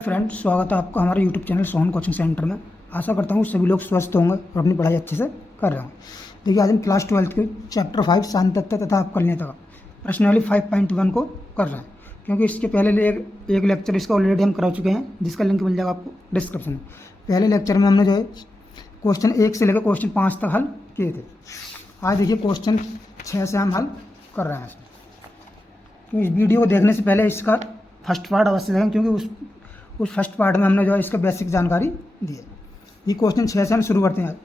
Friend, स्वागत है आपका हमारे YouTube channel Sohan coaching centre में। आशा करता हूँ सभी लोग स्वस्थ होंगे और अपनी पढ़ाई अच्छे से कर रहे होंगे। देखिए, आज हम क्लास 12 के चैप्टर 5 शांत तत्व तथा अपकलनीयता का प्रश्नावली 5.1 को कर रहे हैं, क्योंकि इसके पहले एक लेक्चर इसका ऑलरेडी हम करा चुके हैं, जिसका लिंक मिल जाएगा आपको डिस्क्रिप्शन में। पहले लेक्चर में हमने जो है क्वेश्चन 1 से लेकर क्वेश्चन 5 तक हल किए थे। आज देखिए क्वेश्चन 6 से हम हल कर रहे हैं। तो इस वीडियो को देखने से पहले इसका फर्स्ट पार्ट अवश्य देखें, क्योंकि उस फर्स्ट पार्ट में हमने जो है इसका बेसिक जानकारी दी है। ये क्वेश्चन 6 से हम शुरू करते हैं।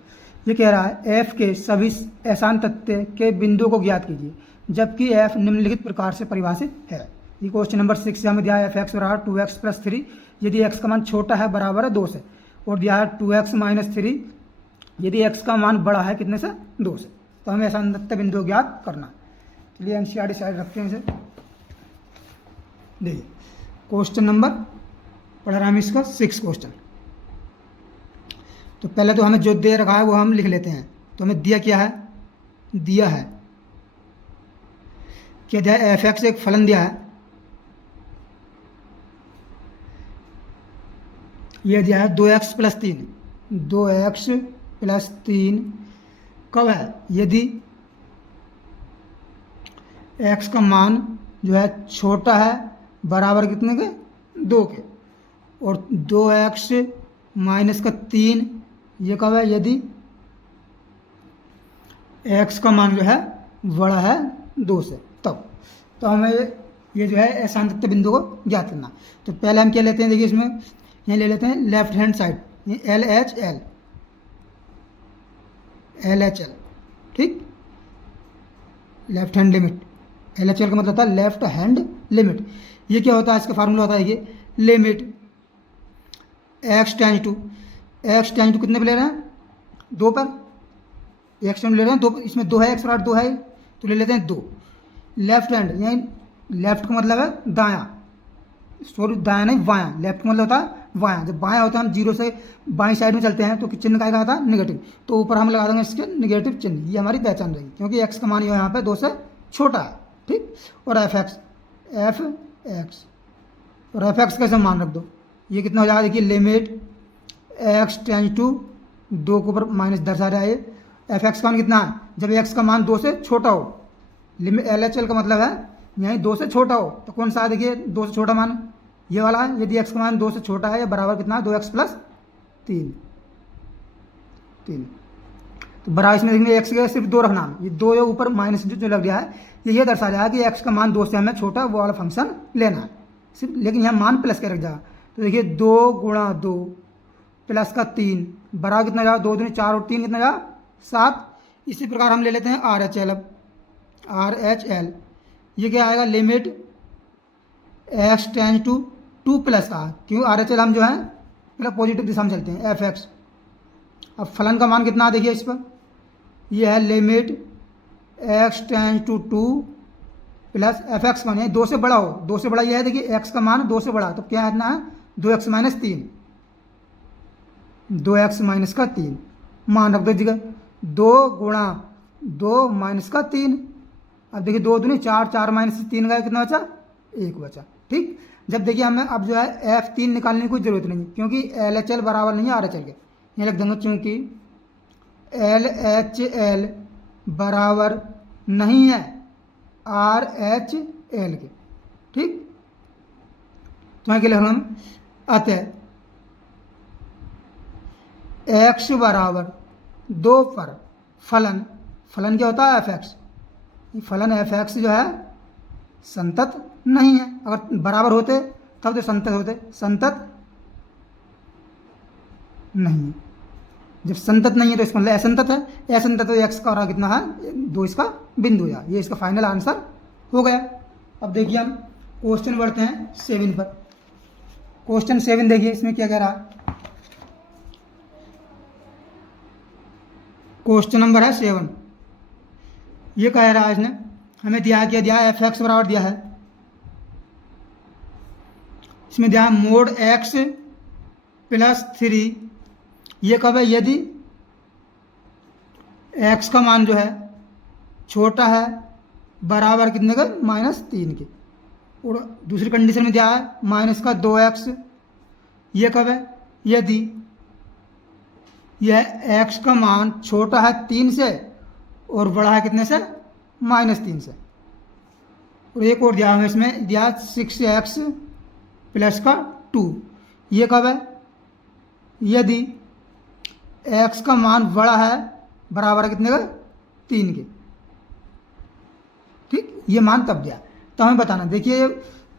ये कह रहा है एफ के सभी अशांत तत्व के बिंदुओं को ज्ञात कीजिए, जबकि एफ निम्नलिखित प्रकार से परिभाषित है। ये क्वेश्चन नंबर 6 से हमें दिया है एफ एक्स बराबर 2x + 3 यदि एक्स का मान छोटा है बराबर है 2 से, और दिया है 2x - 3 यदि एक्स का मान बड़ा है कितने से 2 से। तो हमें अशांत तत्व बिंदु ज्ञात करना। चलिए एनसीईआरटी साइड रखते हैं इसे। देखिए क्वेश्चन नंबर पढ़ रहा हम इसका 6 क्वेश्चन। तो पहले तो हमें जो दे रखा है वो हम लिख लेते हैं। तो हमें दिया क्या है, दिया है क्या दिया है, एफ एक्स एक फलन दिया है। ये दिया है 2x + 3, 2x + 3 कब है, यदि x का मान जो है छोटा है बराबर कितने के 2 के, और 2x - 3 ये कब है, यदि x का मान जो है बड़ा है 2 से तब। तो हमें ये जो है अशांत तत्व बिंदु को ज्ञात करना। तो पहले हम क्या लेते हैं, देखिए इसमें ये ले लेते हैं लेफ्ट हैंड साइड, ये LHL, ठीक, लेफ्ट हैंड लिमिट। LHL का मतलब होता है लेफ्ट हैंड लिमिट। ये क्या होता है, इसका फार्मूला होता है ये लिमिट x टेंस टू कितने पे ले रहे हैं 2 पर, x टेंस ले रहे हैं 2, इसमें 2 है, x बराबर 2 है तो ले लेते हैं 2। लेफ्ट हैंड यानी लेफ्ट का मतलब है दायां, सॉरी दायां नहीं बायां, लेफ्ट का मतलब होता है बायां। जब बायां होता है हम 0 से बाईं साइड में चलते हैं तो चिन्ह का आता है नेगेटिव, तो ऊपर हम लगा देंगे इसके नेगेटिव चिन्ह। ये हमारी पहचान रहेगी, क्योंकि x का मान यहाँ पे 2 से छोटा है, ठीक। और एफ एक्स और एफ एक्स कैसे मान रख दो, ये कितना हो जाएगा, देखिए लिमिट x टेंस टू 2 के ऊपर माइनस दर्शा रहा है। एफ एक्स का मान कितना है, जब x का मान 2 से छोटा हो। लिमिट LHL का मतलब है यहीं 2 से छोटा हो, तो कौन सा है, देखिए 2 से छोटा मान ये वाला है। यदि x का मान 2 से छोटा है, या बराबर कितना है 2x + 3। तो बराबर इसमें देखेंगे x के सिर्फ 2 रखना, ये 2 या ऊपर माइनस जो लग गया है ये दर्शा रहा है कि x का मान 2 से हमें छोटा वो वाला फंक्शन लेना है सिर्फ, लेकिन यहाँ मान प्लस के रख जाएगा। तो देखिए 2 × 2 + 3 बराबर कितना जाएगा, 2 दूनी 4 और 3 कितना जाएगा 7। इसी प्रकार हम ले लेते हैं RHL। ये क्या आएगा, limit x tends to 2 + r, क्यों RHL हम जो है मतलब पॉजिटिव दिशा में चलते हैं, एफ एक्स। अब फलन का मान कितना है, देखिए इस पर ये है limit x tends to 2 plus f x का मान 2 से बड़ा हो, 2 से बड़ा ये है, देखिए x का मान 2 से बड़ा, तो क्या इतना है 2x - 3, 2x - 3 मान रख दो जगह, 2 × 2 - 3। अब देखिए 2 दूनी 4, 4 - 3 का कितना बचा, 1 बचा, ठीक। जब देखिए हमें अब जो है F3 निकालने की कोई जरूरत नहीं, क्योंकि LHL बराबर नहीं है RHL के। यहाँ लिख देंगे चूंकि LHL बराबर नहीं है RHL के, ठीक। तो यहाँ क्या लिख रहे हम, अतः x बराबर 2 पर फलन क्या होता है एफ एक्स। फलन एफ एक्स जो है संतत नहीं है, अगर बराबर होते तब तो संतत होते, संतत नहीं है। जब संतत नहीं है तो इसका मतलब असंतत है, असंतत तो x का और कितना है 2 इसका बिंदु है। ये इसका फाइनल आंसर हो गया। अब देखिए हम क्वेश्चन बढ़ते हैं 7 पर। क्वेश्चन 7 देखिए इसमें क्या कह रहा है, क्वेश्चन नंबर है 7। ये कह रहा है इसने हमें दिया है, क्या दिया है, एफ एक्स बराबर दिया है, इसमें दिया है मोड x + 3। ये कब है, यदि x का मान जो है छोटा है बराबर कितने का -3 के, और दूसरी कंडीशन में दिया है -2x ये कब है? यदि यह x का मान छोटा है 3 से और बड़ा है कितने से? -3 से। और एक और दिया हमें इसमें दिया 6x प्लस का 2। ये कब है? यदि x का मान बड़ा है बराबर है कितने का? 3 के। ठीक, ये मान तब दिया। तो हमें बताना, देखिए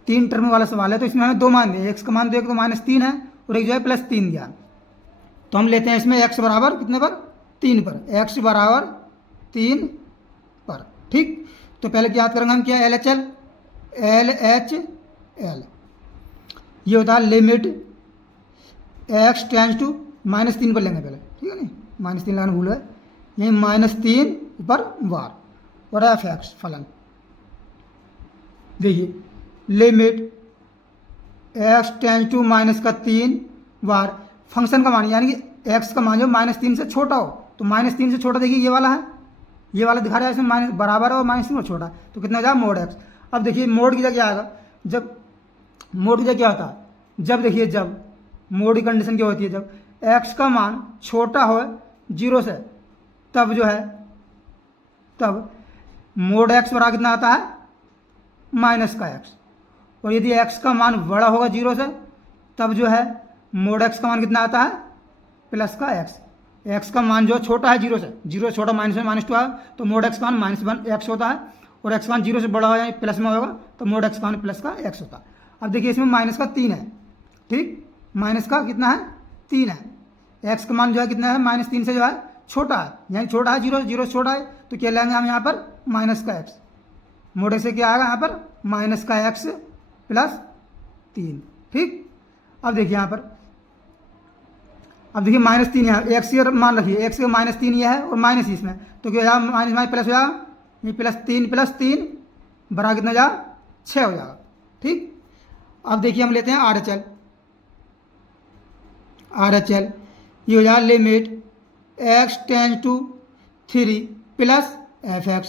3 टर्म वाला सवाल है तो इसमें हमें 2 मान दिए, x का मान तो एक तो -3 है और एक जो है +3 दिया। तो हम लेते हैं इसमें x बराबर कितने पर? 3 पर। x बराबर 3 पर। ठीक, तो पहले क्या याद करेंगे हम? क्या? LHL LHL ये होता है लिमिट x टेंड्स टू -3 पर लेंगे पहले, ठीक है नहीं, -3 लगाना भूल है, यही -3 पर वार और f(x) फलन। देखिए लिमिट x टेंड्स टू -3 वार फंक्शन का मान, यानी कि x का मान जो -3 से छोटा हो, तो -3 से छोटा देखिए ये वाला है, ये वाला दिखा रहा है इसमें माइनस बराबर है और -3 और छोटा, तो कितना हो जाएगा? Mode x। अब देखिए मोड की जगह क्या आएगा? जब मोड की जगह क्या होता है? जब देखिए जब मोड की कंडीशन क्या होती है? जब x का मान छोटा हो 0 से, तब जो है तब मोड x बराबर कितना आता है? -x। और यदि x का मान बड़ा होगा 0 से, तब जो है मोड x का मान कितना आता है? +x। x का मान जो छोटा है 0 से, 0 छोटा -1 -2 है, तो मोड x का मान -1x होता है, और x का मान 0 से बड़ा हो या प्लस में होगा तो मोड x का मान +x होता है। अब देखिए इसमें -3 है, ठीक, माइनस का कितना है? 3 है। x का मान जो है कितना है? -3 से जो है छोटा है, यानी छोटा है 0 से छोटा है, तो क्या लेंगे हम यहाँ पर? -x। मोड से क्या आएगा यहाँ पर? -x +3। ठीक, अब देखिए यहाँ पर, अब देखिए -3 है, x का मान रखिए, x का -3 ये है और माइनस इसमें, तो क्या हो जाएगा? माइनस प्लस हो जाएगा, ये +3 बराबर कितना हो जाएगा? 6 हो जाएगा। ठीक, अब देखिए हम लेते हैं RHL ये हो जाएगा limit x tends to 3 plus f(x)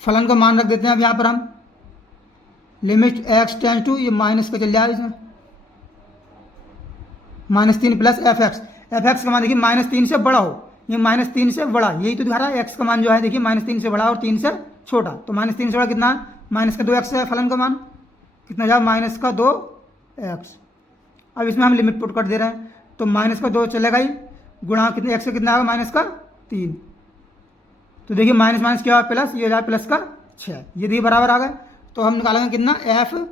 फलन का मान रख देते हैं अब यहाँ पर हम, लिमिट x टेंड्स टू, ये माइनस का चल जाएगा इसमें, -3 प्लस f(x) का मान देखिए -3 से बड़ा हो, ये -3 से बड़ा, यही तो दिखा रहा है। x का मान जो है देखिए -3 से बड़ा और 3 से छोटा, तो -3 से बड़ा कितना है? -2x है फलन का मान, कितना जाएगा? -2x। अब इसमें हम लिमिट पुट कर दे रहे हैं, तो -2 चलेगा ही, गुणा कितने x का कितना आएगा? -3। तो देखिए माइनस माइनस क्या हुआ? प्लस, ये हो जाए +6। ये भी बराबर आ गए, तो हम निकालेंगे कितना? f-3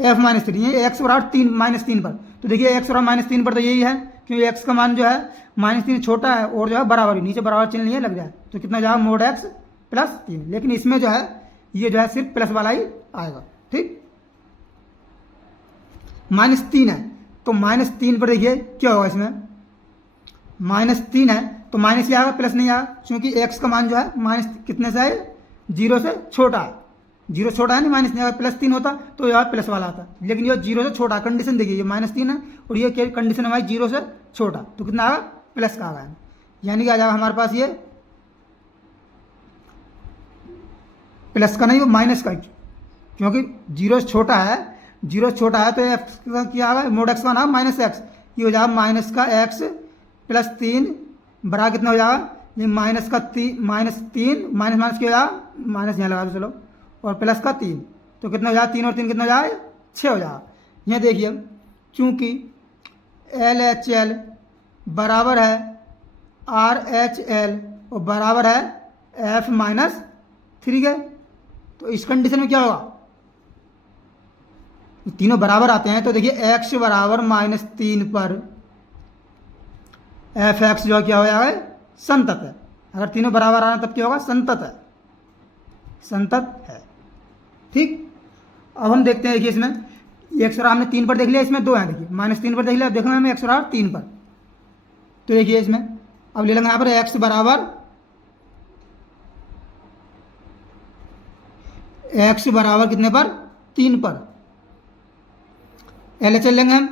ये x बराबर 3 पर, तो देखिए x बराबर -3 पर तो यही है, क्योंकि x का मान जो है -3 छोटा है और जो है बराबर ही, नीचे बराबर चिन्ह नहीं लग जाए, तो कितना जाएगा? Mode x +3। लेकिन इसमें जो है ये जो है सिर्फ प्लस वाला ही आएगा। ठीक, -3 है, तो -3 पर देखिए क्या होगा? इसमें -3 है तो माइनस ही आएगा, प्लस नहीं आएगा, क्योंकि x का मान जो है माइनस कितने से है? 0 से छोटा है, 0 छोटा है नहीं, माइनस नहीं आएगा, +3 होता तो यह प्लस वाला आता, लेकिन ये 0 से छोटा, कंडीशन देखिए ये -3 है और ये क्या कंडीशन हमारी 0 से छोटा, तो कितना आएगा? प्लस का आएगा, यानी कि आ जाएगा हमारे पास ये प्लस का नहीं, वो माइनस का, क्योंकि 0 से छोटा है, 0 से छोटा है तो x का क्या आएगा? मोड x का नाम -x, ये हो जाएगा -x +3 बराबर कितना हो जाएगा? ये -3 माइनस माइनस क्या हो जाएगा? माइनस यहाँ लगा दो चलो, और प्लस का 3, तो कितना हो जाएगा? 3 और 3 कितना हो जाएगा? 6 हो जाएगा। यहाँ देखिए चूँकि LHL बराबर है RHL और बराबर है f-3 के, तो इस कंडीशन में क्या होगा? तीनों बराबर आते हैं, तो देखिए x बराबर -3 पर f(x) जो क्या हो जाएगा? संतत है। अगर तीनों बराबर आ रहे तब क्या होगा? संतत है, संतत है। ठीक, अब हम देखते हैं, देखिए इसमें x बराबर हमने 3 पर देख लिया, इसमें 2 है, देखिए -3 पर देख लिया, अब देखना हमें x बराबर 3 पर, तो देखिए इसमें अब ले लेंगे यहाँ पर x बराबर कितने पर? 3 पर। LHL लेंगे हम,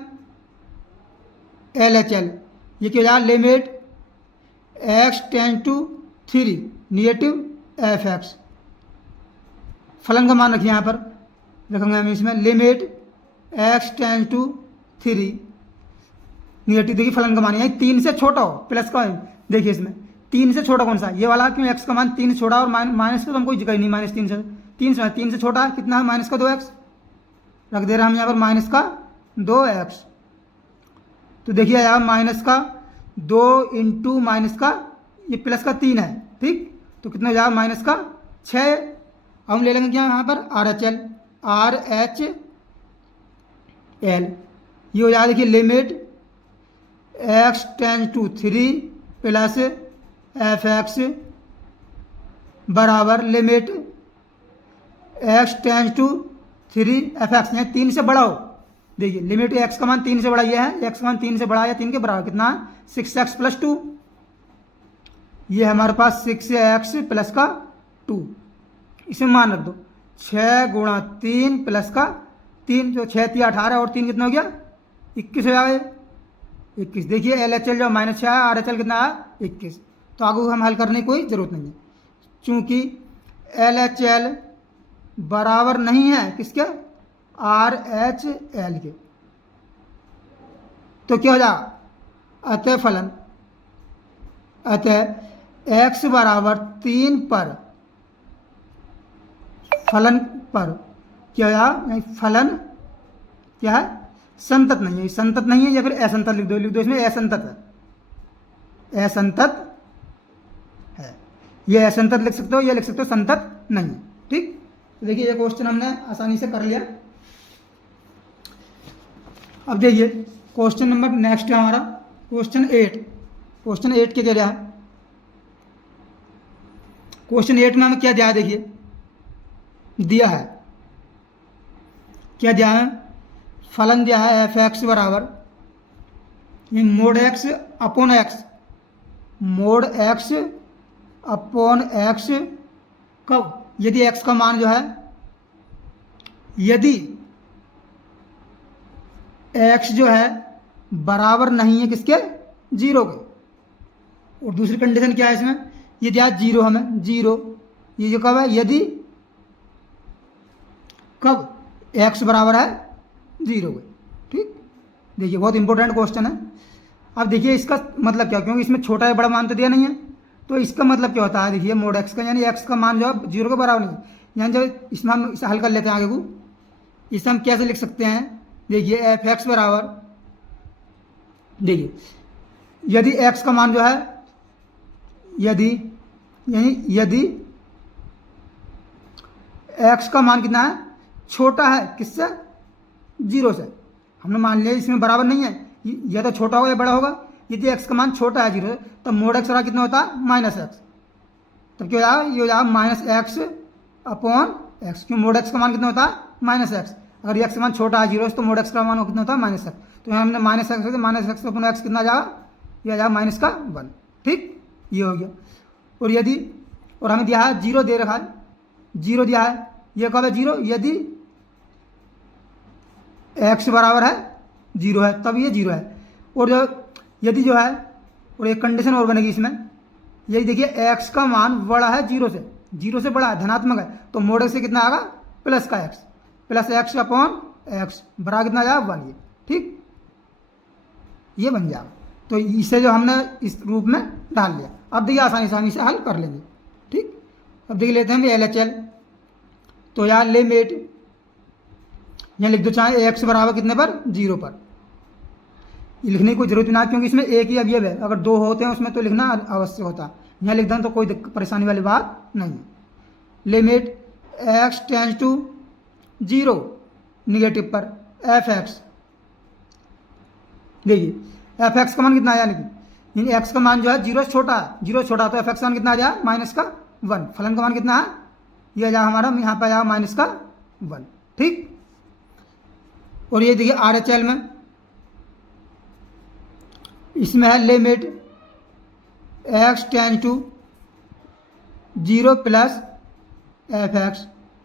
LHL ये क्या हो जाएगा? Limit x tends to 3 negative f(x) फलन का मान रखिए यहाँ पर, रखेंगे हम इसमें limit x tends to 3, negative देखिए फलन का मान है 3 से छोटा हो, प्लस का देखिए इसमें 3 से छोटा कौन सा, ये वाला, क्यों x का मान 3 से छोटा और माइनस का तो हम कोई जगह नहीं, -3 से छोटा है कितना है, माइनस का 2x रख दे रहे हैं हम यहाँ पर, माइनस का 2x। तो देखिए यहाँ माइनस का 2 इंटू माइनस का ये प्लस का 3 है, ठीक, तो कितना हो जाएगा, माइनस का 6। अब हम ले लेंगे क्या यहाँ पर RHL, ये हो जाएगा देखिए limit x tends to 3 plus fx बराबर limit x tends to 3 fx, यहाँ 3 से बड़ा हो, देखिए लिमिट x का मान 3 से बड़ा, ये है x का मान 3 से बड़ा या 3 के बराबर, कितना 6x प्लस 2, ये हमारे पास 6x प्लस का 2, इसमें मान रख दो 6 गुणा 3 प्लस का 3, जो 6 3 18 और 3 कितना हो गया 21 हो जाएगा, 21। देखिए LHL जो -6 है, RHL कितना है 21। तो आगे हम हल करने की कोई ज़रूरत नहीं है, चूँकि LHL बराबर नहीं है किसके, RHL के, तो क्या हो जाएगा, अतः फलन, अतः x बराबर 3 पर फलन पर क्या है, फलन क्या है, संतत नहीं है, संतत नहीं है या फिर असंतत लिख दो इसमें असंतत है, असंतत है, ये असंतत लिख सकते हो, ये लिख सकते हो संतत नहीं, ठीक। तो देखिए ये क्वेश्चन हमने आसानी से कर लिया। अब देखिए क्वेश्चन नंबर नेक्स्ट है हमारा क्वेश्चन 8। क्वेश्चन 8 के क्या दिया, क्वेश्चन 8 में हमें क्या दिया, देखिए दिया है, क्या दिया है, फलन दिया है fx बराबर mode x upon x, mode x upon x, कब, यदि x का मान जो है, यदि x जो है बराबर नहीं है किसके, 0 के। और दूसरी कंडीशन क्या है इसमें, ये दिया 0 हमें, 0, ये जो कब है, यदि कब x बराबर है 0 के, ठीक। देखिए बहुत इंपॉर्टेंट क्वेश्चन है। अब देखिए इसका मतलब क्या, क्योंकि इसमें छोटा या बड़ा मान तो दिया नहीं है, तो इसका मतलब क्या होता है, देखिए मोड x का, यानी x का मान जो है 0 के बराबर नहीं है, यानी जब इसमें हम इसे हल कर लेते हैं आगे को, इसे हम कैसे लिख सकते हैं, देखिए fx बराबर, देखिए यदि x का मान जो है, यदि x का मान कितना है, छोटा है किससे, 0 से, हमने मान लिया इसमें बराबर नहीं है, या तो छोटा होगा या बड़ा होगा, यदि x का मान छोटा है 0 से, तब मोड x बराबर कितना होता है, -x, तब क्या हो जाएगा, ये हो जाएगा -x अपॉन x, क्यों मोड x का मान कितना होता है, -x, अगर x का मान छोटा है 0 से, तो मोड x का मान कितना होता है, -x, तो यहाँ हमने -x अपॉन x कितना जाएगा, यह जाएगा -1, ठीक, ये हो गया। और यदि, और हमें दिया है 0 दे रखा है, 0 दिया है, ये कब है 0, यदि x बराबर है 0 है, तब ये 0 है। और जो यदि जो है, और एक कंडीशन और बनेगी इसमें, यही देखिए x का मान बड़ा है 0 से बड़ा है, धनात्मक है, तो मोड से कितना आएगा, प्लस का x, plus x upon x बराबर कितना जाएगा 1, ये ठीक, ये बन जाएगा। तो इसे जो हमने इस रूप में डाल लिया, अब देखिए आसानी से हल कर लेंगे, ठीक। अब देख लेते हैं LHL, तो यार लिमिट यहाँ लिख दो, चाहे x बराबर कितने पर, 0 पर, लिखने की कोई जरूरत नहीं, क्योंकि इसमें एक ही अवयव है, अगर 2 होते हैं उसमें तो लिखना अवश्य होता है, यहाँ लिख दें तो कोई परेशानी वाली बात नहीं है। Limit x tends to 0 negative पर fx, देखिए fx का मान कितना आया, लेकिन x का मान जो है 0 से छोटा है, 0 से छोटा, तो fx का मान कितना आ जाए, -1, फलन का मान कितना है, यह जाए हमारा, यहाँ पर आया -1, ठीक। और ये देखिए RHL में, इसमें है limit x tends to 0 plus fx,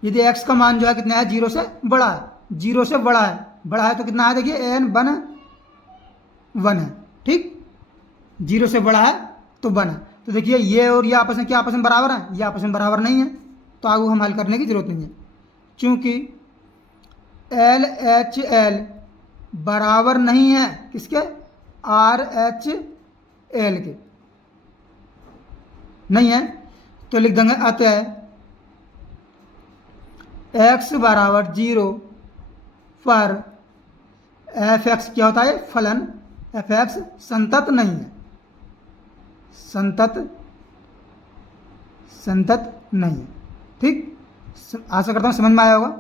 यदि x का मान जो है कितना है, 0 से बड़ा है, 0 से बड़ा है तो कितना है, देखिए n1 है, ठीक, 0 से बड़ा है तो 1 है। तो देखिए ये और ये आपस में बराबर है, ये आपस में बराबर नहीं है, तो आगे हम हल करने की जरूरत नहीं है, क्योंकि एल एच एल बराबर नहीं है किसके, आर एच एल के, नहीं है, तो लिख देंगे अतः x बराबर 0 पर एफ एक्स क्या होता है, फलन, एफ एक्स संतत नहीं है, संतत नहीं है। ठीक, आशा करता हूँ समझ में आया होगा।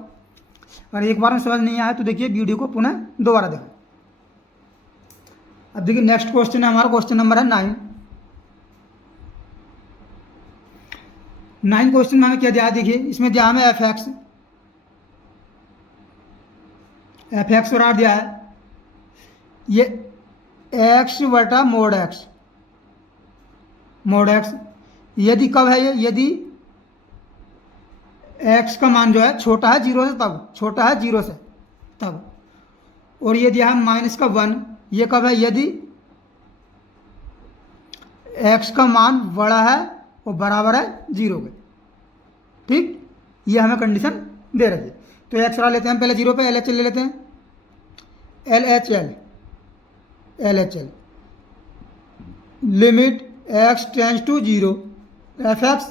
और एक बार में समझ नहीं आया तो देखिए वीडियो को पुनः दोबारा देखें। अब देखिए नेक्स्ट क्वेश्चन है हमारा, क्वेश्चन नंबर है 9। 9 क्वेश्चन में हमें क्या दिया, देखिए इसमें दिया हमें एफ एक्स बराबर दिया है ये एक्स बटा मोड एक्स, यदि कब है ये, यदि x का मान जो है छोटा है 0 से तब, छोटा है 0 से तब, और ये दिया है -1, ये कब है, यदि x का मान बड़ा है और बराबर है 0 के। ठीक, ये हमें कंडीशन दे रही है। तो x बड़ा लेते हैं पहले 0 पे, LHL ले लेते हैं, LHL limit x tends to 0 f x,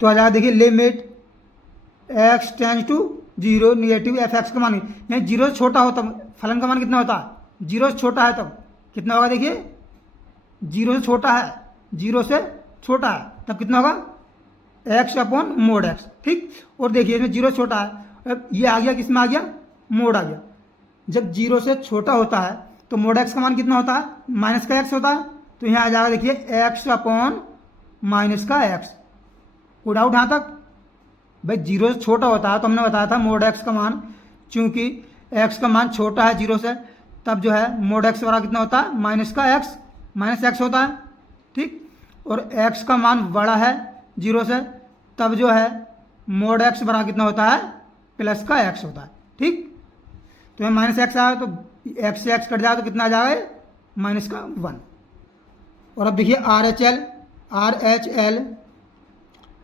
तो आ जाएगा देखिए limit x tends to 0 negative f x का मान, यानी 0 से छोटा हो तब फलन का मान कितना होता है, 0 से छोटा है तब कितना होगा, देखिए 0 से छोटा है, 0 से छोटा है तब कितना होगा, x अपॉन मोड x। ठीक, और देखिए इसमें 0 से छोटा है, अब ये आ गया, किस में आ गया, मोड आ गया। जब 0 से छोटा होता है तो मोड x का मान कितना होता है, माइनस का x होता है, तो यहाँ आ जाएगा देखिए x अपॉन माइनस का x। कोई डाउट यहाँ तक, भाई 0 से छोटा होता है तो हमने बताया था मोड x का मान, चूंकि x का मान छोटा है 0 से, तब जो है मोड x बराबर कितना होता है, माइनस का x, माइनस x होता है। ठीक, और x का मान बड़ा है 0 से, तब जो है मोड x बराबर कितना होता है, प्लस का x होता है। ठीक, तो यहाँ माइनस एक्स आया तो x से x कट जाए तो कितना आ जाएगा, -1। और अब देखिए आर एच एल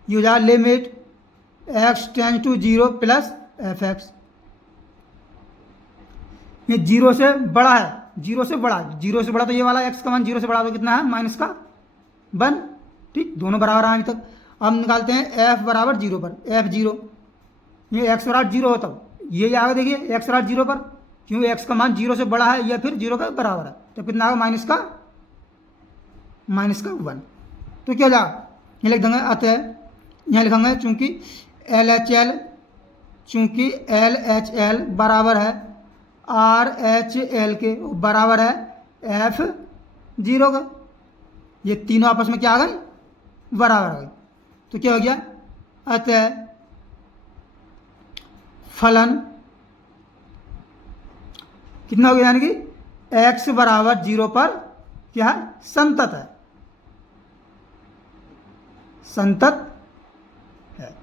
यू जा limit x tends to 0 plus f x, ये 0 से बड़ा है, 0 से बड़ा, 0 से बड़ा तो ये वाला x का मान 0 से बड़ा तो कितना है, -1। ठीक, दोनों बराबर हैं अभी तक। अब निकालते हैं f बराबर 0 पर, f0, ये x बराबर 0 हो तब ये आगे देखिए x बराबर 0 पर, क्योंकि x का मान 0 से बड़ा है या फिर 0 का बराबर है, तो कितना आएगा, -1। तो क्या हो जाएगा, ये लिख देंगे अतः, यहाँ लिखेंगे चूंकि LHL बराबर है RHL के, बराबर है F0 का, ये तीनों आपस में क्या आ गए, बराबर आ गए। तो क्या हो गया, अतः फलन कितना हो गया, यानी कि x बराबर 0 पर क्या है, संतत है, संतत है।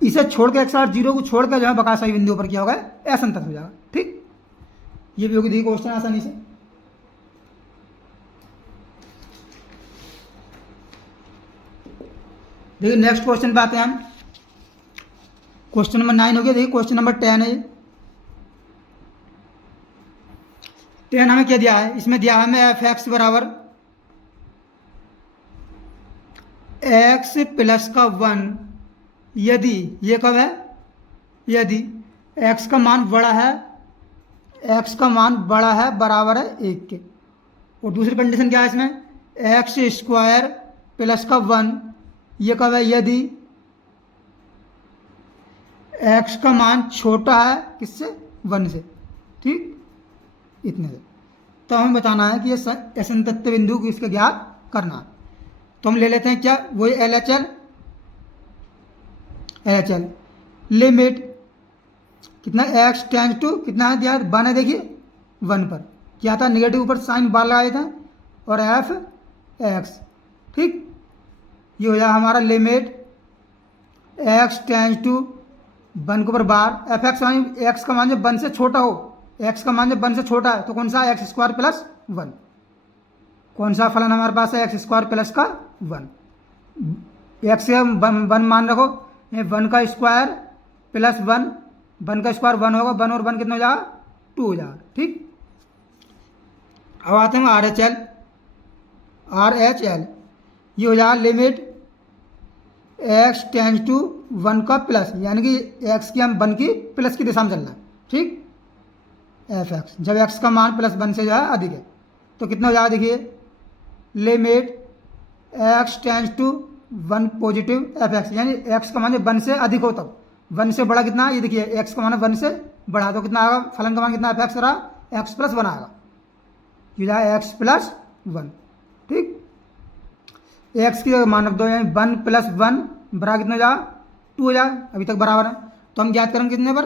इसे छोड़ के x बराबर 0 को छोड़ कर जो है बकाया सभी बिंदुओं पर क्या होगा, असंतत हो जाएगा। ठीक, ये भी होगी, देखिए क्वेश्चन आसानी से। देखिए नेक्स्ट क्वेश्चन पे आते हैं हम, क्वेश्चन नंबर 9 हो गया। देखिए क्वेश्चन नंबर 10 है, 10 हमें क्या दिया है, इसमें दिया है हमें एफ एक्स बराबर x प्लस का 1, यदि ये कब है, यदि x का मान बड़ा है, x का मान बड़ा है बराबर है 1 के। और दूसरी कंडीशन क्या है इसमें, एक्स स्क्वायर प्लस का 1, ये कब है, यदि x का मान छोटा है किससे, 1 से। ठीक, इतने से तो हमें बताना है कि ये असंतत बिंदु को इसका ज्ञात करना है। तो हम ले लेते हैं क्या, वही LHL लिमिट कितना, x टेंड्स टू कितना है दिया, 1 है, देखिए 1 पर क्या था, निगेटिव ऊपर साइन बार लगाए थे, और f(x). ठीक, ये हो जाएगा हमारा लिमिट x टेंड्स टू 1 के ऊपर बार, f(x) यानी x का मान जब 1 से छोटा हो, x का मान जब 1 से छोटा है तो कौन सा, x स्क्वायर प्लस 1। कौन सा फलन हमारे पास है, x स्क्वायर प्लस का 1। x से 1 मान रखो, ये 1 का स्क्वायर प्लस 1, 1 का स्क्वायर 1 होगा, 1 और 1 कितना हो जाएगा 2 हो जाएगा। ठीक, अब आते हैं आर एच एल, ये हो जाएगा लिमिट एक्स टेंस टू 1 का प्लस, यानी कि एक्स की हम 1 की प्लस की दिशा में चल रहा है। ठीक, एफ एक्स जब एक्स का मान प्लस 1 से जो है अधिक है तो कितना हो जाएगा, देखिए limit x tends to 1 positive f x, यानी एक्स का मान 1 से अधिक हो तब, 1 से बड़ा कितना, ये देखिए एक्स का मान 1 से बड़ा तो कितना आएगा, फलन का मान कितना एफ एक्स रहा, एक्स प्लस 1 आएगा, ये जाए एक्स प्लस 1। ठीक, एक्स की मान रख दो, यानी 1 प्लस 1 बराबर कितना हो जाएगा 2 हो जाएगा, अभी तक बराबर है। तो हम ज्ञात करेंगे कितने पर,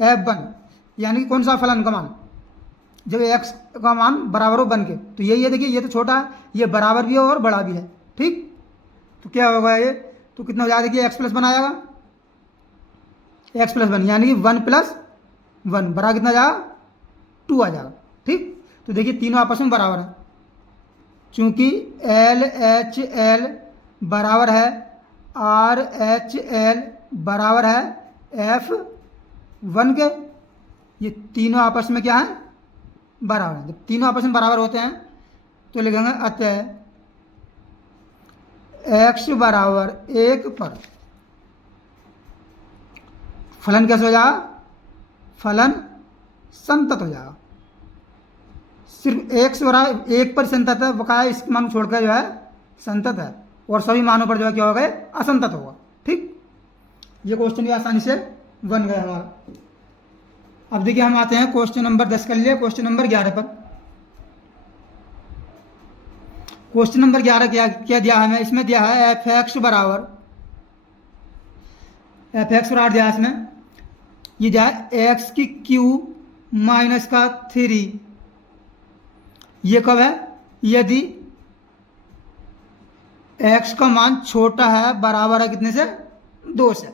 F1, यानी कि कौन सा फलन का मान, जब एक्स का मान बराबर हो 1 के, तो यही है, देखिए ये तो छोटा है, ये बराबर भी है और बड़ा भी है। ठीक, तो क्या होगा ये, तो कितना हो जाएगा, देखिए एक्स प्लस 1 आएगा, एक्स प्लस 1 यानी कि 1 प्लस 1 बराबर कितना जाएगा 2 आ जाएगा। ठीक, तो देखिए तीनों आपस में बराबर है, चूंकि एल एच एल बराबर है आर एच एल बराबर है F1 के, ये तीनों आपस में क्या है, बराबर है। जब तीनों आपस में बराबर होते हैं तो लिखेंगे अतः x बराबर 1 पर फलन कैसे हो जाएगा, फलन संतत हो जाएगा। सिर्फ x बराबर 1 पर संतत है, बकाया इस मान छोड़कर जो है संतत है, और सभी मानों पर जो है क्या होगा, असंतत होगा। ठीक, ये क्वेश्चन भी आसानी से बन गया हमारा। अब देखिए हम आते हैं क्वेश्चन नंबर 10 कर लिए, क्वेश्चन नंबर 11 पर। क्वेश्चन नंबर 11 क्या दिया है हमें, इसमें दिया है एफ एक्स बराबर दिया है इसमें, ये दिया है एक्स की क्यू माइनस का 3, ये कब है, यदि x का मान छोटा है बराबर है कितने से, 2 से,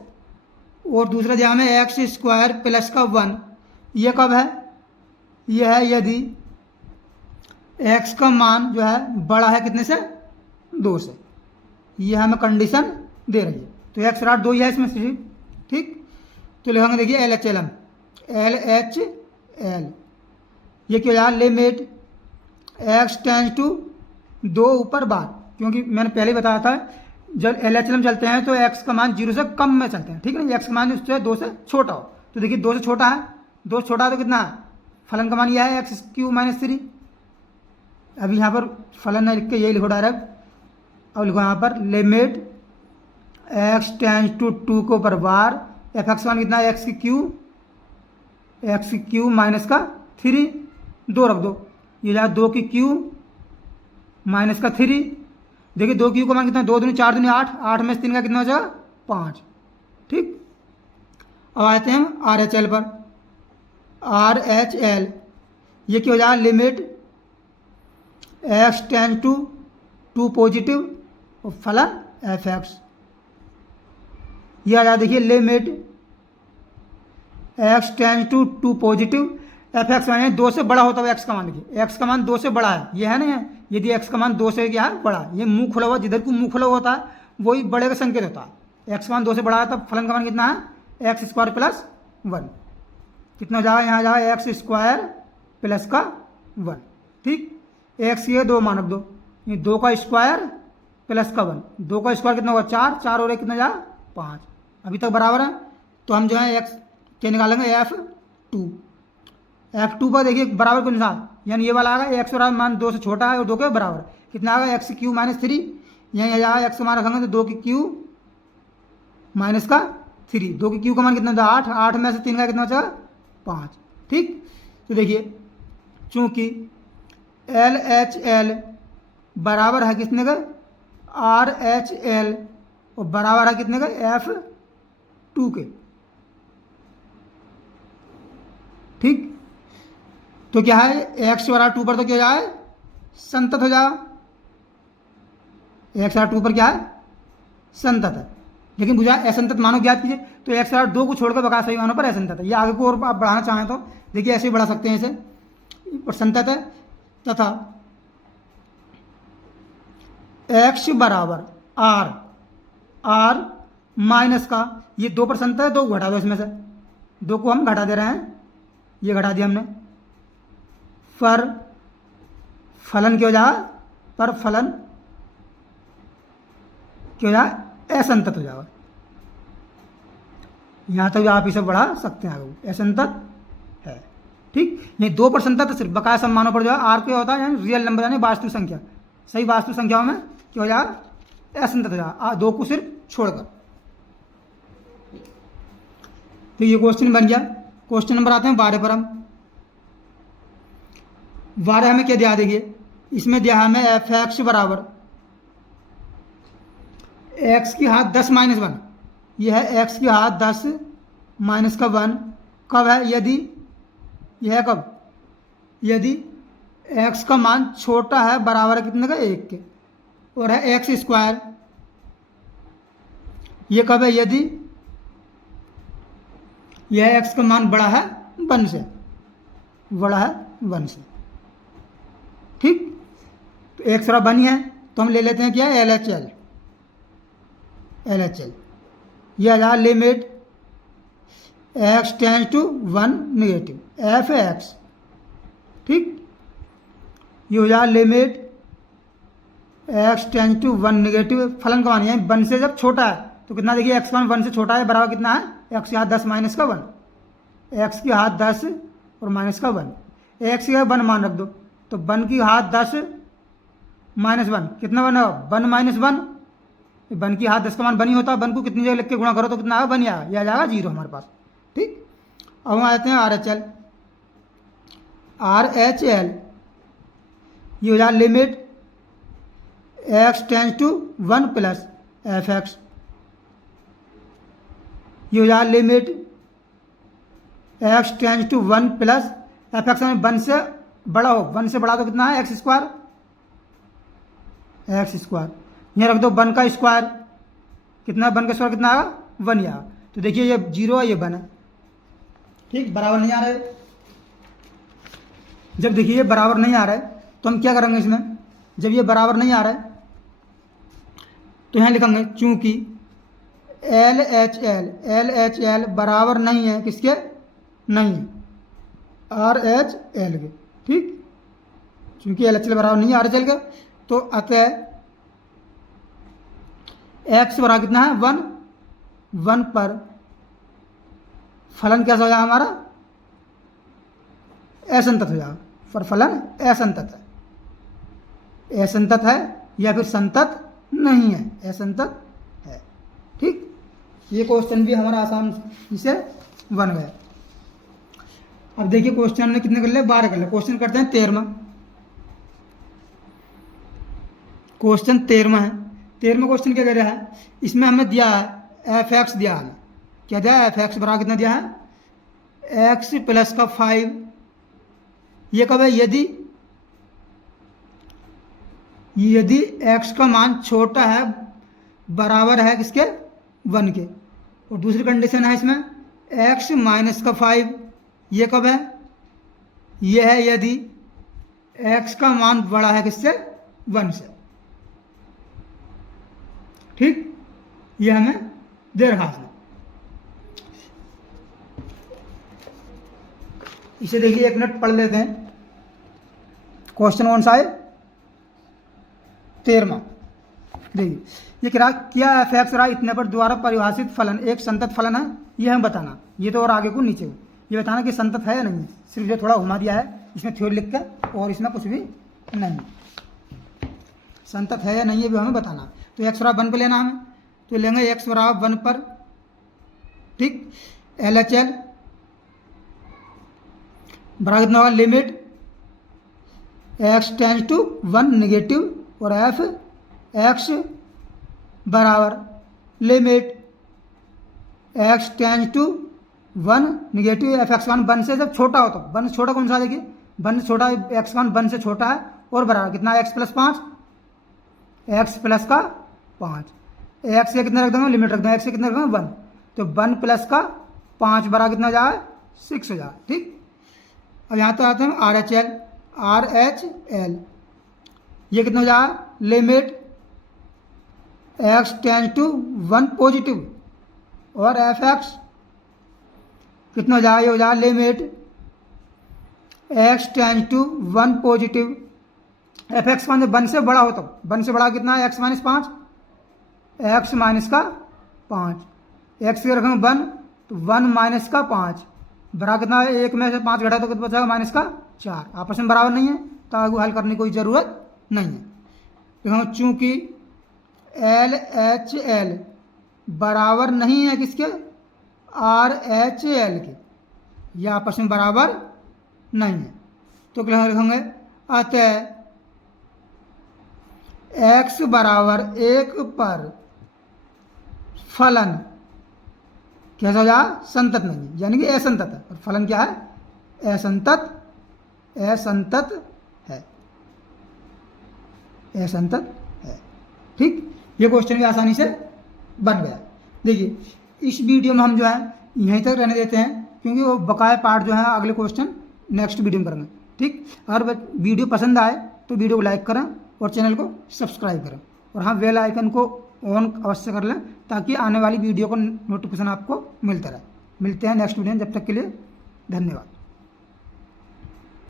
और दूसरा दिया हमें एक्स स्क्वायर प्लस का 1, ये कब है, यह है यदि x का मान जो है बड़ा है कितने से, 2 से, ये हमें कंडीशन दे रही है। तो x बराबर 2 ही है इसमें से। ठीक, तो लिखेंगे देखिए एल एच एल, ये क्या हो जाएगा, लिमिट एक्स टेंस टू 2 ऊपर बार, क्योंकि मैंने पहले ही बताया था जब LHL में चलते हैं तो x का मान 0 से कम में चलते हैं। ठीक है ना, x का मान उससे 2 से छोटा हो, तो देखिए 2 से छोटा है, 2 से छोटा है तो कितना है, फलन का मान यह है एक्स क्यू माइनस 3। अभी यहाँ पर फलन ना लिख के यही लिखो डायरेक्ट, अब लिखो यहाँ पर लिमिट एक्स टेंस टू 2 के ऊपर बार, एफ एक्स मान कितना है, एक्स क्यू माइनस का 3, 2 रख दो, ये जाए 2 की क्यू माइनस का 3, देखिए 2 क्यू का मान कितना, 2 दूनी 4 दूनी 8, 8 में से 3 का कितना हो जाएगा 5। ठीक, अब आते हैं हम आर एच एल पर, आर एच एल ये क्या हो जाएगा, limit x tends to 2 positive और फलन एफ एक्स, ये आ जाए देखिए limit x tends to 2 positive f x मान 2 से बड़ा होता है एक्स का मान, देखिए एक्स का मान 2 से बड़ा है, ये है ना, यदि एक्स का मान 2 से क्या है बड़ा, ये मुंह खुला हुआ, जिधर को मुंह खुला होता है वही बड़े का संकेत होता है। एक्स का मान 2 से बड़ा है तब फलन का मान कितना है, एक्स स्क्वायर प्लस 1, कितना हो जाएगा, यहाँ जाएगा एक्स स्क्वायर प्लस का 1। ठीक, एक्स के 2 मान रख दो, ये 2 का स्क्वायर प्लस का 1, 2 का स्क्वायर कितना होगा 4, 4 और 1 कितना जाएगा 5, अभी तक बराबर है। तो हम जो है एक्स क्या निकालेंगे, F2 पर देखिए बराबर को निशान, यानी ये वाला आएगा एक्स बराबर मान 2 से छोटा है और 2 के बराबर, कितना आएगा एक्स क्यू माइनस 3, यहाँ जाएगा एक्स का मान रखेंगे तो 2 की क्यू माइनस का 3, 2 की क्यू का मान कितना था 8, 8 में से 3 का कितना बचा 5। ठीक, तो देखिए चूंकि LHL बराबर है कितने का, RHL, और बराबर है कितने का, F2 के। ठीक, तो क्या है एक्स बराबर 2 पर तो क्या जाए संतत हो जाएगा, एक्स बराबर 2 पर क्या है संतत है, लेकिन बुझा असंतत मानो ज्ञात कीजिए, तो एक्स बराबर 2 को छोड़कर बका सभी मानों पर असंतत है। ये आगे को और आप बढ़ाना चाहें तो देखिए ऐसे भी बढ़ा सकते हैं, इसे पर संतत है, तथा एक्स बराबर आर माइनस का, ये 2% है, 2 को घटा दो इसमें से, 2 को हम घटा दे रहे हैं, ये घटा दिया हमने, पर फलन क्या हो जाएगा, पर फलन क्या हो जाएगा, असंतत हो जाएगा। यहाँ तक आप इसे बढ़ा सकते हैं आगे, असंतत है। ठीक, ये 2% तो सिर्फ बकाया सब मानों पर जो है आर क्या होता है, यानी रियल नंबर यानी वास्तविक संख्या, सही वास्तविक संख्याओं में क्या हो जाएगा, असंतत हो जाएगा, 2 को सिर्फ छोड़कर। तो ये क्वेश्चन बन गया। क्वेश्चन नंबर आते हैं 12 पर। हम 12 हमें क्या दिया, देखिए इसमें दिया हमें एफ एक्स बराबर एक्स की घात 10 माइनस 1, यह है एक्स की घात 10 माइनस का 1, कब है, यदि यह है कब, यदि एक्स का मान छोटा है बराबर है कितने का, 1 के, और है एक्स स्क्वायर, ये कब है, यदि यह एक्स का मान बड़ा है 1 से, बड़ा है 1 से। ठीक, तो एक्स बराबर 1 है तो हम ले लेते हैं क्या, L H L, L H L, यह आ जाएगा limit x tends to 1 negative f x. ठीक, ये हो जाएगा limit x tends to 1 negative, फलन का मान है 1 से जब छोटा है तो कितना, देखिए एक्स का मान 1 से छोटा है, बराबर कितना है, एक्स की घात 10 माइनस का 1, एक्स की घात 10 और माइनस का 1, एक्स की 1 मान रख दो, तो 1 की घात 10 माइनस 1 कितना बना, 1 माइनस 1, 1 की घात 10 का मान 1 ही होता है, 1 को कितनी जगह लिख के गुणा करो तो कितना आएगा, 1 ही आएगा, यह आ जाएगा 0 हमारे पास। ठीक, अब हम आ जाते हैं R H L, R H L, ये हो जाएगा limit x tends to 1 plus f x, ये हो जाएगा limit x tends to 1 plus f x, में 1 से बड़ा हो, 1 से बड़ा तो कितना है, एक्स स्क्वायर, एक्स स्क्वायर, यहाँ रख दो 1 का स्क्वायर, कितना 1 का स्क्वायर कितना आएगा, 1 ही आएगा। तो देखिए ये 0 है, ये 1 है। ठीक, बराबर नहीं आ रहा है, जब देखिए ये बराबर नहीं आ रहा है तो हम क्या करेंगे इसमें, जब ये बराबर नहीं आ रहा है तो यहाँ लिखेंगे चूंकि एल एच एल बराबर नहीं है किसके, नहीं है आर एच एल के। ठीक, चूंकि एल एच एल बराबर नहीं है आर एच एल के, तो अतः एक्स बराबर कितना है, 1 पर फलन कैसा हो जाएगा हमारा, असंतत हो जाएगा, पर फलन असंतत है, असंतत है या फिर संतत नहीं है, असंतत है। ठीक, ये क्वेश्चन भी हमारा आसान से बन गया। अब देखिए क्वेश्चन हमने कितने कर लिया, 12 कर लिया। क्वेश्चन करते हैं 13वां, क्वेश्चन 13वां है। 13वां क्वेश्चन क्या कह रहा है, इसमें हमें दिया है एफ एक्स दिया है, क्या दिया है, एफ एक्स बराबर कितना दिया है, एक्स प्लस का 5, ये कब है, यदि एक्स का मान छोटा है बराबर है किसके, 1 के, और दूसरी कंडीशन है इसमें एक्स माइनस का 5, ये कब है, ये है यदि एक्स का मान बड़ा है किससे, 1 से। ठीक, ये हमें दे रखा है। इसे देखिए 1 मिनट पढ़ लेते हैं। क्वेश्चन कौन सा है, 13वां। देखिए ये क्या एफ एक्स रहा इतने पर द्वारा परिभाषित फलन एक संतत फलन है, ये हमें बताना, ये तो और आगे को नीचे ये बताना कि संतत है या नहीं है, सिर्फ जो थोड़ा घुमा दिया है इसमें थ्योरी लिख कर, और इसमें कुछ भी नहीं, संतत है या नहीं है भी हमें बताना। तो एक्स बराबर 1 पर लेना हमें, तो लेंगे एक्स बराबर 1 पर। ठीक, एल एच एल बराबर कितना होगा, limit x tends to 1 negative, और एफ एक्स बराबर limit x tends to 1 negative f x one 1 से जब छोटा हो, तो 1 से छोटा कौन सा, देखिए 1 से छोटा एक्स वन 1 से छोटा है, और बराबर कितना, एक्स प्लस 5, एक्स प्लस का 5, एक्स से कितना रख देंगे, लिमिट रख देंगे, एक्स से कितना रख देंगे 1, तो 1 प्लस का 5 बराबर कितना हो जाए, 6 हो जाए। ठीक, अब यहाँ तो आते हैं आर एच एल, ये कितना हो जाए, limit x tends to 1 positive, और एफ एक्स कितना हो जाएगा, ये हो जाएगा limit x tends to 1 positive, f x का जब 1 से बड़ा हो तब, 1 से बड़ा कितना है, एक्स माइनस 5, एक्स माइनस का 5, एक्स की रकम 1 तो 1 माइनस का 5 बराबर कितना है, 1 में से 5 घटा तो कितना बचेगा माइनस का 4, आपस में बराबर नहीं है तो आगे हल करने की कोई ज़रूरत नहीं है। देखो चूंकि एल एच एल बराबर नहीं है किसके, आर एच एल के, ये आपस में बराबर नहीं है तो क्या लिखेंगे, अतः x बराबर 1 पर फलन कैसा हो जाए, संतत नहीं है, यानी कि असंतत है, और फलन क्या है, असंतत, असंतत है, असंतत है। ठीक, ये क्वेश्चन भी आसानी से बन गया। देखिए इस वीडियो में हम जो है यहीं तक रहने देते हैं, क्योंकि वो बकाया पार्ट जो है अगले क्वेश्चन नेक्स्ट वीडियो में करेंगे। ठीक, अगर वीडियो पसंद आए तो वीडियो को लाइक करें और चैनल को सब्सक्राइब करें, और हाँ बेल आइकन को ऑन अवश्य कर लें ताकि आने वाली वीडियो का नोटिफिकेशन आपको मिलता रहे। मिलते हैं नेक्स्ट वीडियो में, जब तक के लिए धन्यवाद।